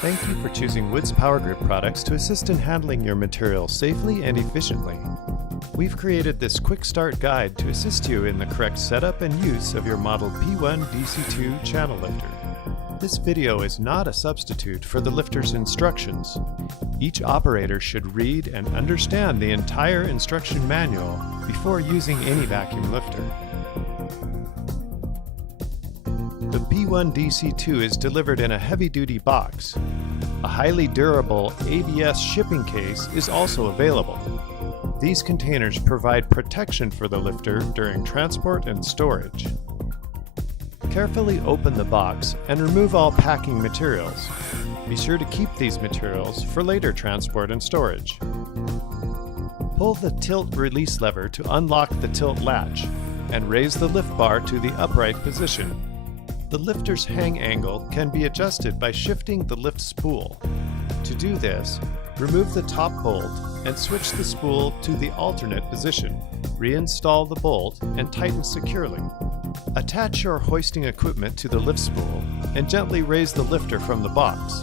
Thank you for choosing Wood's Powr-Grip products to assist in handling your material safely and efficiently. We've created this quick start guide to assist you in the correct setup and use of your model P1 DC2 channel lifter. This video is not a substitute for the lifter's instructions. Each operator should read and understand the entire instruction manual before using any vacuum lifter. The P1 DC2 is delivered in a heavy-duty box. A highly durable ABS shipping case is also available. These containers provide protection for the lifter during transport and storage. Carefully open the box and remove all packing materials. Be sure to keep these materials for later transport and storage. Pull the tilt release lever to unlock the tilt latch and raise the lift bar to the upright position. The lifter's hang angle can be adjusted by shifting the lift spool. To do this, remove the top bolt and switch the spool to the alternate position. Reinstall the bolt and tighten securely. Attach your hoisting equipment to the lift spool and gently raise the lifter from the box.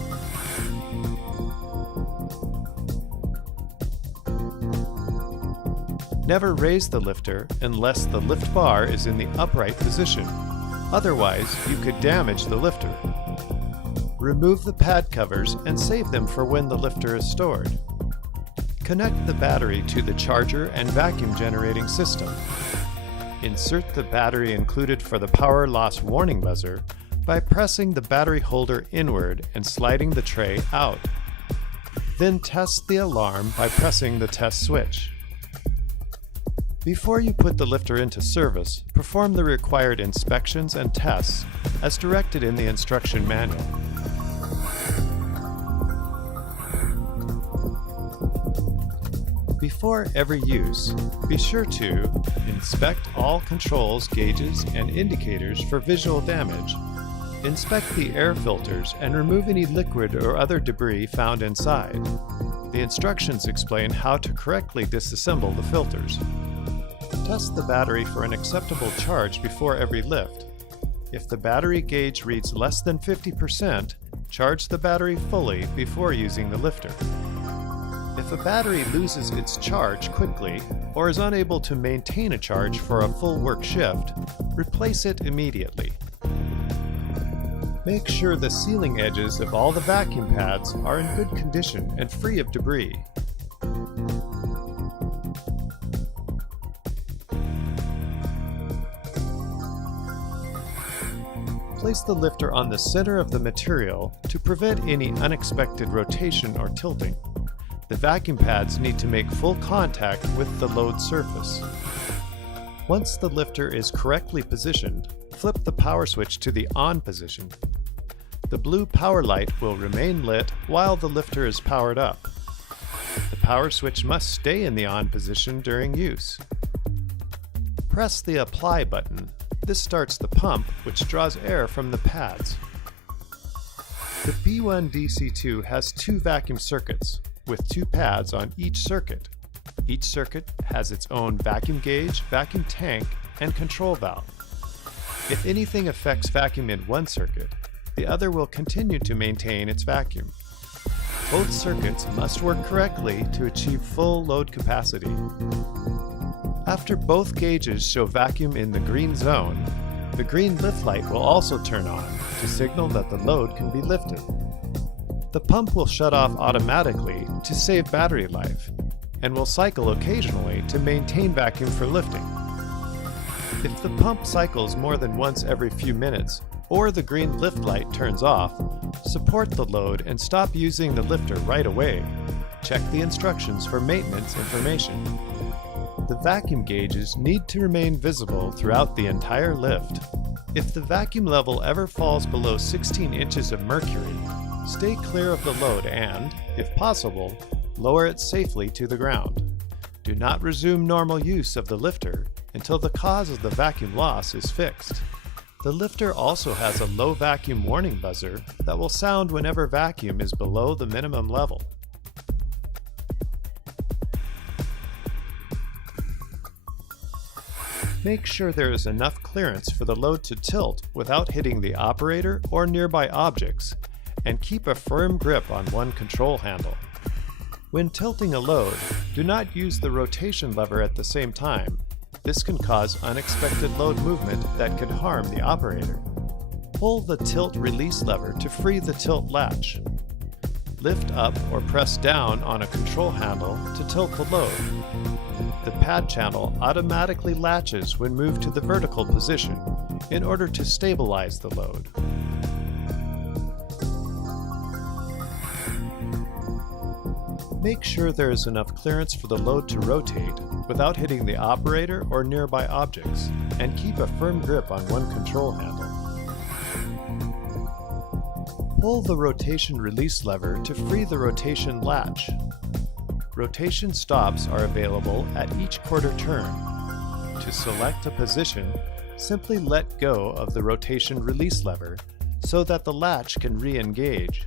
Never raise the lifter unless the lift bar is in the upright position. Otherwise, you could damage the lifter. Remove the pad covers and save them for when the lifter is stored. Connect the battery to the charger and vacuum generating system. Insert the battery included for the power loss warning buzzer by pressing the battery holder inward and sliding the tray out. Then test the alarm by pressing the test switch. Before you put the lifter into service, perform the required inspections and tests as directed in the instruction manual. Before every use, be sure to inspect all controls, gauges, and indicators for visual damage. Inspect the air filters and remove any liquid or other debris found inside. The instructions explain how to correctly disassemble the filters. Test the battery for an acceptable charge before every lift. If the battery gauge reads less than 50%, charge the battery fully before using the lifter. If a battery loses its charge quickly or is unable to maintain a charge for a full work shift, replace it immediately. Make sure the sealing edges of all the vacuum pads are in good condition and free of debris. Place the lifter on the center of the material to prevent any unexpected rotation or tilting. The vacuum pads need to make full contact with the load surface. Once the lifter is correctly positioned, flip the power switch to the on position. The blue power light will remain lit while the lifter is powered up. The power switch must stay in the on position during use. Press the apply button. This starts the pump, which draws air from the pads. The P1 DC2 has two vacuum circuits, with two pads on each circuit. Each circuit has its own vacuum gauge, vacuum tank, and control valve. If anything affects vacuum in one circuit, the other will continue to maintain its vacuum. Both circuits must work correctly to achieve full load capacity. After both gauges show vacuum in the green zone, the green lift light will also turn on to signal that the load can be lifted. The pump will shut off automatically to save battery life, and will cycle occasionally to maintain vacuum for lifting. If the pump cycles more than once every few minutes, or the green lift light turns off, support the load and stop using the lifter right away. Check the instructions for maintenance information. The vacuum gauges need to remain visible throughout the entire lift. If the vacuum level ever falls below 16 inches of mercury, stay clear of the load and, if possible, lower it safely to the ground. Do not resume normal use of the lifter until the cause of the vacuum loss is fixed. The lifter also has a low vacuum warning buzzer that will sound whenever vacuum is below the minimum level. Make sure there is enough clearance for the load to tilt without hitting the operator or nearby objects, and keep a firm grip on one control handle. When tilting a load, do not use the rotation lever at the same time. This can cause unexpected load movement that could harm the operator. Pull the tilt release lever to free the tilt latch. Lift up or press down on a control handle to tilt the load. The pad channel automatically latches when moved to the vertical position in order to stabilize the load. Make sure there is enough clearance for the load to rotate without hitting the operator or nearby objects, and keep a firm grip on one control handle. Pull the rotation release lever to free the rotation latch. Rotation stops are available at each quarter turn. To select a position, simply let go of the rotation release lever so that the latch can re-engage.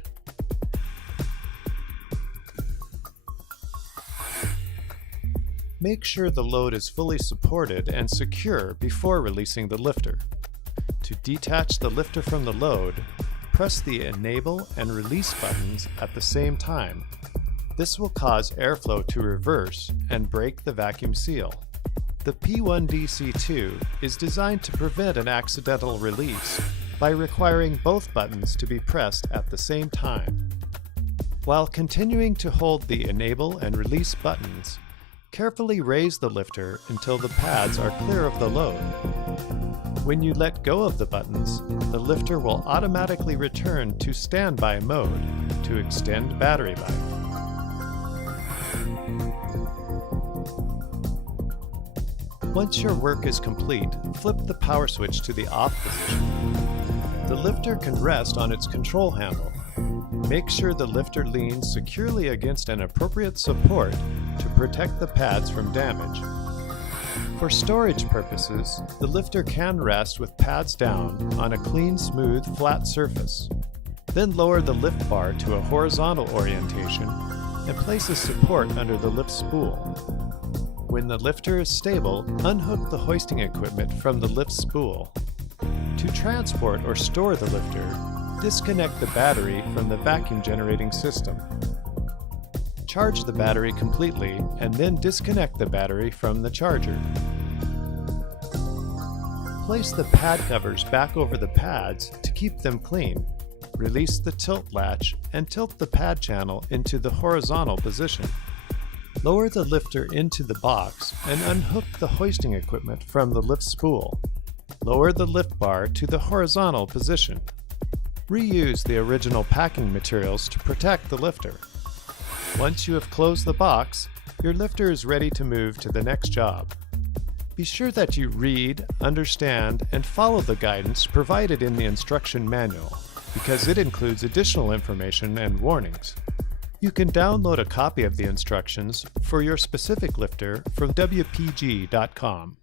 Make sure the load is fully supported and secure before releasing the lifter. To detach the lifter from the load, press the Enable and Release buttons at the same time. This will cause airflow to reverse and break the vacuum seal. The P1 DC2 is designed to prevent an accidental release by requiring both buttons to be pressed at the same time. While continuing to hold the Enable and Release buttons, carefully raise the lifter until the pads are clear of the load. When you let go of the buttons, the lifter will automatically return to standby mode to extend battery life. Once your work is complete, flip the power switch to the off position. The lifter can rest on its control handle. Make sure the lifter leans securely against an appropriate support to protect the pads from damage. For storage purposes, the lifter can rest with pads down on a clean, smooth, flat surface. Then lower the lift bar to a horizontal orientation and place a support under the lift spool. When the lifter is stable, unhook the hoisting equipment from the lift spool. To transport or store the lifter, disconnect the battery from the vacuum generating system. Charge the battery completely and then disconnect the battery from the charger. Place the pad covers back over the pads to keep them clean. Release the tilt latch and tilt the pad channel into the horizontal position. Lower the lifter into the box and unhook the hoisting equipment from the lift spool. Lower the lift bar to the horizontal position. Reuse the original packing materials to protect the lifter. Once you have closed the box, your lifter is ready to move to the next job. Be sure that you read, understand, and follow the guidance provided in the instruction manual, because it includes additional information and warnings. You can download a copy of the instructions for your specific lifter from wpg.com.